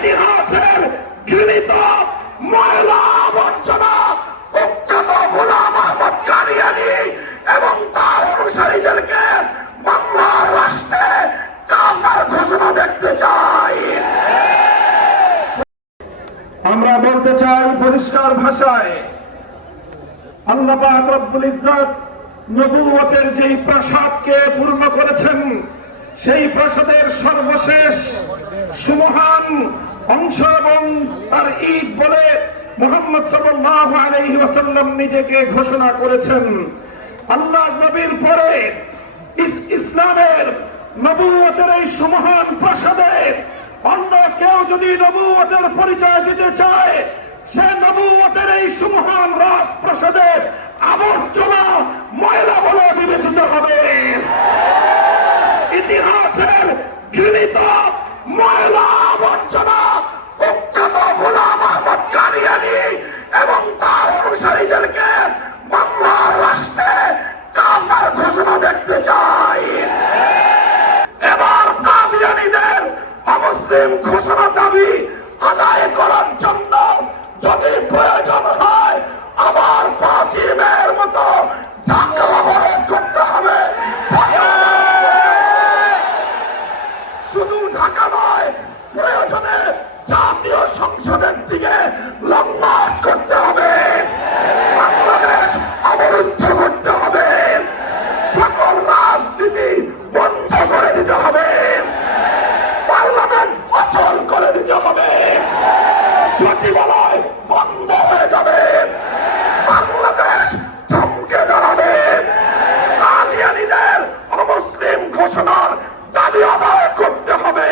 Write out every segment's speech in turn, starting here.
ইতিহাসের ঘৃণিত ময়লা আবর্জনা কুখ্যাত গোলাম আহমদ কাদিয়ানী এবং তার অনুসারীদেরকে বাংলার রাষ্ট্রে কাফের ঘোষণা দেখতে চাই। আমরা বলতে চাই পরিষ্কার ভাষায়, আল্লাহ পাক রব্বুল ইজ্জত নবুয়তের যেই প্রাসাদকে পূর্ণ করেছেন, সেই প্রাসাদের সর্বশেষ সুমহান অংশ এবং তার ঈদ বলে মুহাম্মদ সাল্লাল্লাহু আলাইহি ওয়াসাল্লাম নিজেকে ঘোষণা করেছেন। আল্লাহ নবীর পরে ইসলামের নবুয়তের এই সুমহান প্রাসাদে অন্য কেউ যদি নবুয়তের পরিচয় দিতে চায়, সে নবুয়তের এই সুমহান রাজপ্রাসাদের আবর্জনা ময়লা বলে বিবেচিত হবে। ইতিহাসের ঘৃণিত ময়লা আবর্জনা কুখ্যাত গোলাম আহমদ কাদিয়ানী এবং তার অনুসারীদেরকে বাংলার রাষ্ট্রে কাফের ঘোষণা দেখতে চাই। এবার কাদিয়ানীদের অমুসলিম ঘোষণা দাবি আদায় করার জন্য যদি প্রয়োজন হয় আবার 5 মের মতো ঢাকা অবরোধ করতে হবে। শুধু ঢাকা নয়, প্রয়োজনে জাতীয় সংসদের দিকে লং মার্চ করতে হবে। বাংলাদেশ অবরুদ্ধ করতে হবে। সকল রাজনীতি বন্ধ করে দিতে হবে। পার্লামেন্ট অচল করে দিতে হবে। সচিবালয় বন্ধ হয়ে যাবে। বাংলাদেশ থমকে দাঁড়াবে। কাদিয়ানীদের অমুসলিম ঘোষণার দাবি আদায় করতে হবে।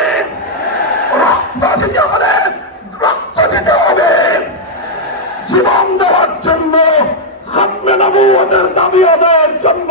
রক্ত দিতে হলে রক্ত দিতে হবে। জীবন দেওয়ার জন্য, খাতমে নবুয়তের দাবি আদায়ের জন্য